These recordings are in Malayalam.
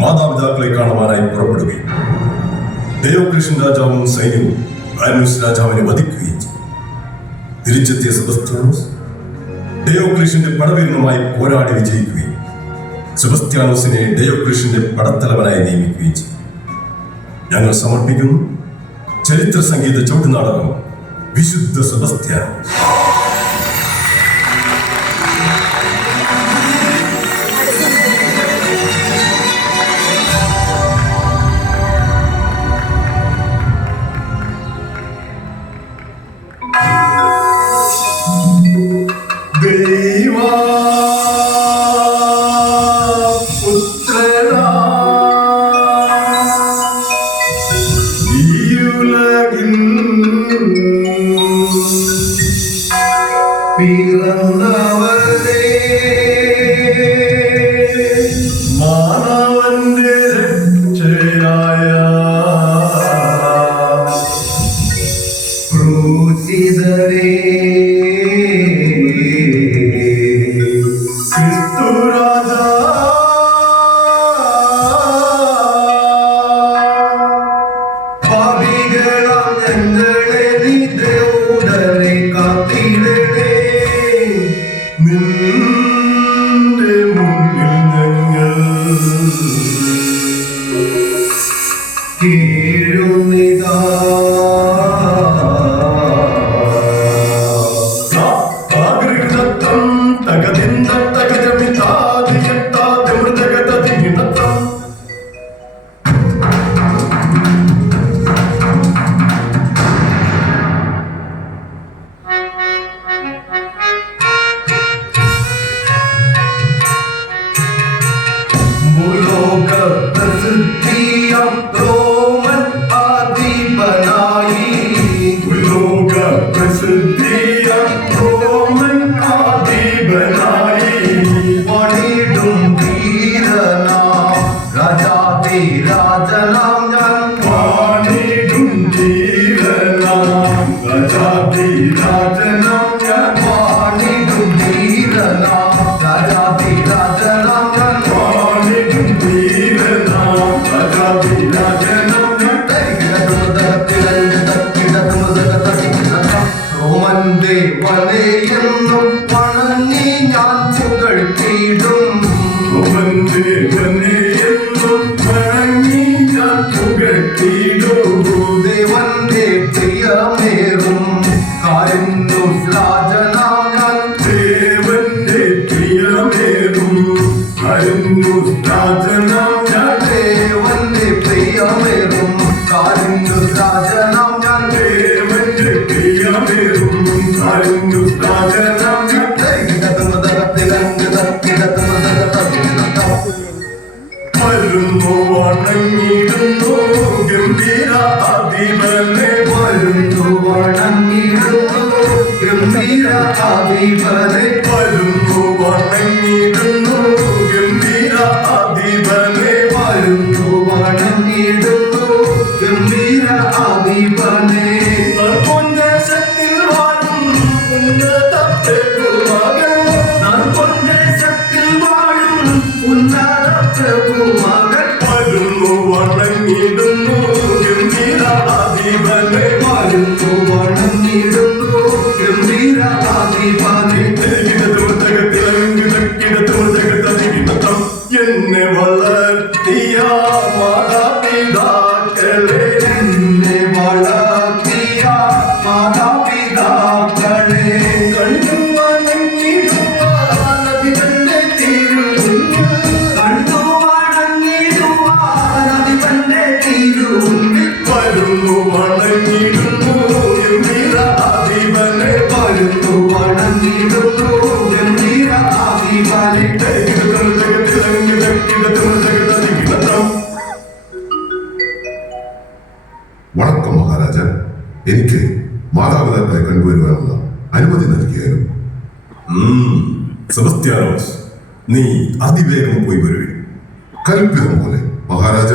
മാതാപിതാക്കളെ കാണുവാനായി പുറപ്പെടുകയും ദേവകൃഷ്ണൻ രാജാവും സൈന്യവും വാനൂസ് രാജാവിനെ വധിക്കുകയും ചെയ്തു. തിരിച്ചെത്തിയ സെബസ്ത്യാനോസ് ഡയോക്രീഷിന്റെ പടവീരനുമായി പോരാടി വിജയിക്കുകയും സെബസ്ത്യാനോസിനെ ഡയോക്രീഷിന്റെ പടത്തലവനായി നിയമിക്കുകയും ചെയ്തു. ഞങ്ങൾ സമർപ്പിക്കുന്നു. ചരിത്ര സംഗീത ചവിട്ടുനാടകം വിശുദ്ധ സെബസ്ത്യാനോസ് go Hey, സെബസ്ത്യാനോസ് നീ അതിവേഗം പോയി വരുവേ. കൽപ്പിതം പോലെ Maharaja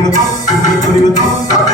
even talk, you can't even talk.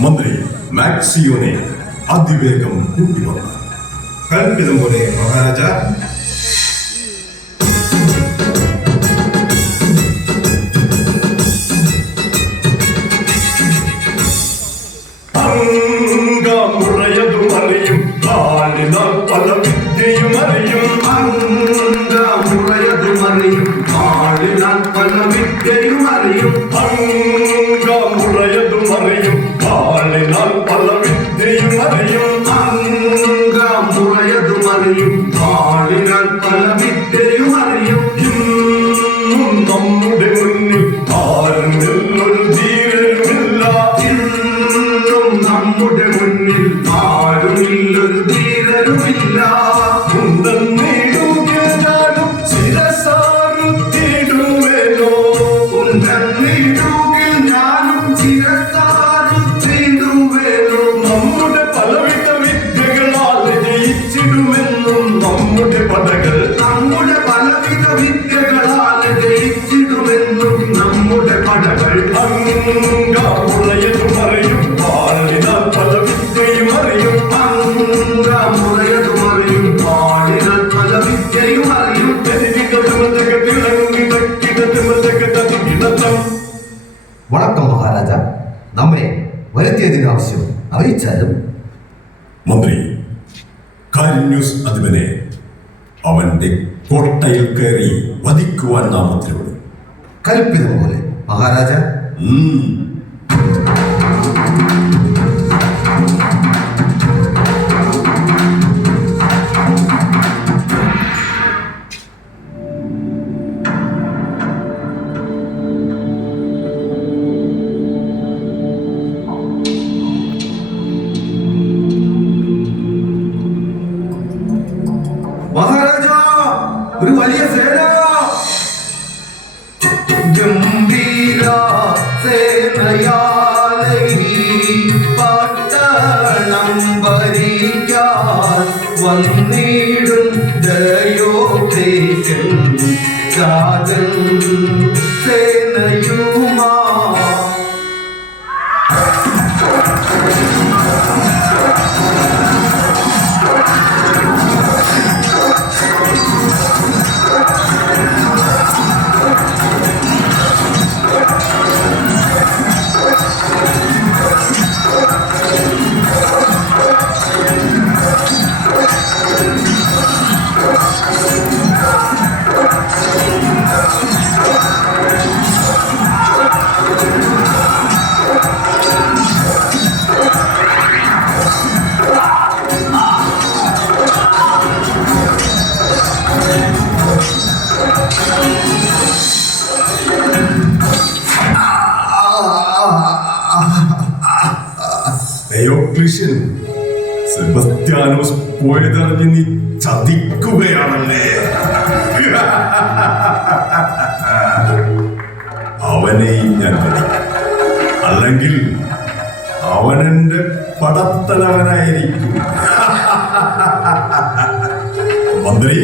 മന്ത്രി മാക്സിയോനെ അതിവേഗം കൂട്ടിവന്നു കൽപ്പിതം പോലെ മഹാരാജ உடைய துமரியும் ஆளினால் பல പുരുഷൻ സെബസ്ത്യാനോസ് പോയതറിഞ്ഞ് നീ ചതിക്കുകയാണല്ലേ? അവനെയും ഞാൻ പഠിക്കും അല്ലെങ്കിൽ അവനെന്റെ പടത്തലവനായിരിക്കും. മന്ത്രി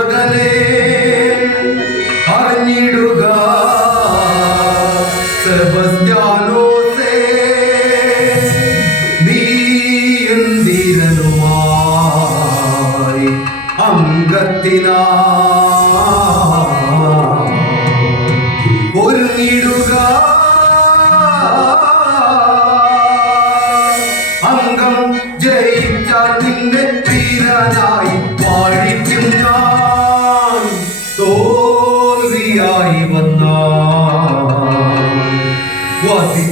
பகலே 이거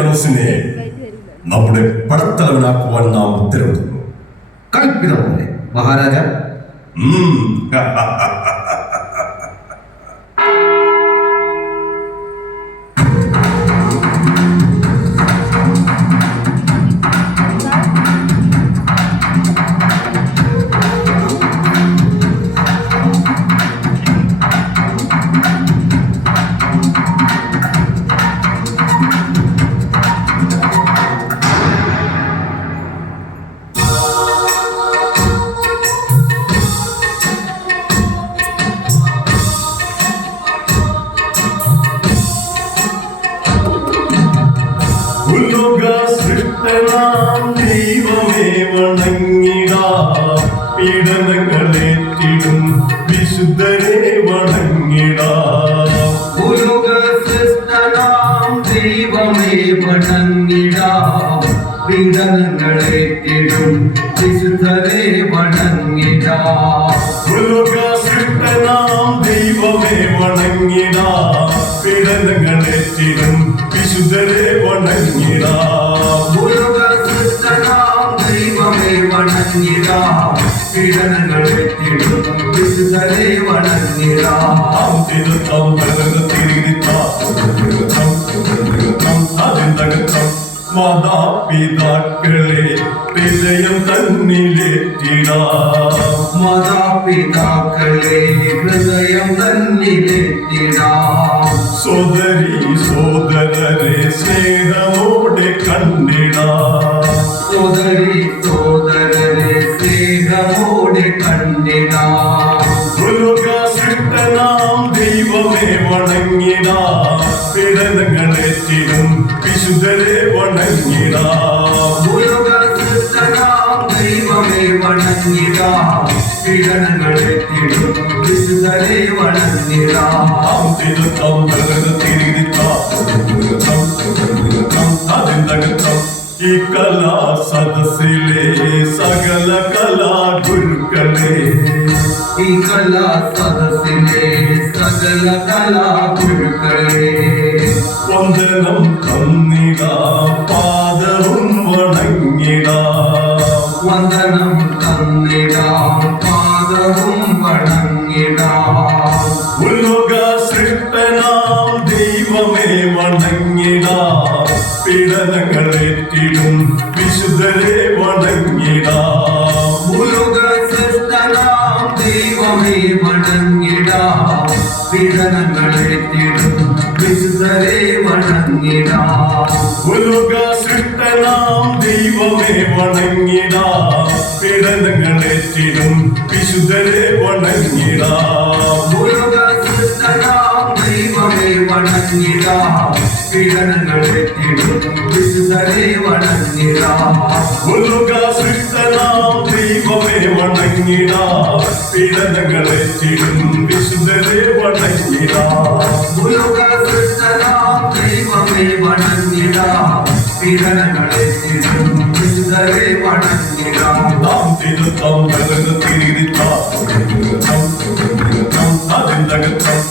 സെബസ്ത്യാനോസിനെ നമ്മുടെ പടത്തലവനാക്കുവാൻ നാം ഉത്തരവിടുന്നു. കൽപ്പിതം പോലെ. മഹാരാജ. വണങ്ങിടാ. പീഡനങ്ങളേറ്റിടും വിശുദ്ധരെ വണങ്ങിടാ. ദൈവമേ വണങ്ങിടാം. പീഡനങ്ങളേറ്റിടും വിശുദ്ധരെ വണങ്ങിടാം. ഉല്ലോക ദൈവമേ വണങ്ങിടാ. പീഡനങ്ങളേറ്റിടും വിശുദ്ധരെ വണങ്ങിടാ. വണങ്ങിടാം പീഡനങ്ങളേറ്റിടും വിശുദ്ധരെ വണങ്ങിടാം. താം തിരുത്താം തിരിത്താം അതിനകത്തം മാതാപിതാക്കളെ ഹൃദയം തന്നിലേറ്റിടാം മാതാപിതാക്കളെ ഹൃദയം തന്നിലെത്തിടാം സോദരി സോദരരെ സ്നേഹമോടെ കണ്ടിടാം. സോദരി സോദരരെ ഉലോക ദൈവമേ വണങ്ങിടാം പീഡനങ്ങളേറ്റിടും വിശുദ്ധരെ വണങ്ങിടാം ദൈവമേ വണങ്ങിടാം പീഡനങ്ങളെത്തിടും വിശുദ്ധരെ വണങ്ങിടാം തിരുത്താം തിരുത്താം അതിനകത്തം ಈ ಕಲಾ ಸದಸ್ಯಲೇ ಸಕಲ ಕಲಾ ಗುರುಗಳೇ ಈ ಕಲಾ ಸದಸ್ಯಲೇ ಸಕಲ ಕಲಾ ಗುರುಗಳೇ ಒಂದನಂ ತನ್ನಿಗ ಪಾ ദൈവമേ വണങ്ങിടാം. പീഡനങ്ങളേറ്റിടും വിശുദ്ധരെ വണങ്ങിടാം. വണങ്ങിടാം. പീഡനങ്ങളേറ്റിടും വിശുദ്ധരെ വണങ്ങിടാ. ഉലോക സൃഷ്ടനാം ദൈവമേ വണങ്ങിടാ. പീഡനങ്ങളേറ്റിടും വിശുദ്ധരെ വണങ്ങിടാം. ഭൂലോക സൃഷ്ടനാം ദൈവമേ വണങ്ങിടാം. நாம் திருத்தம் தகுந்த திரித்தாம் அதில் தகுத்தம்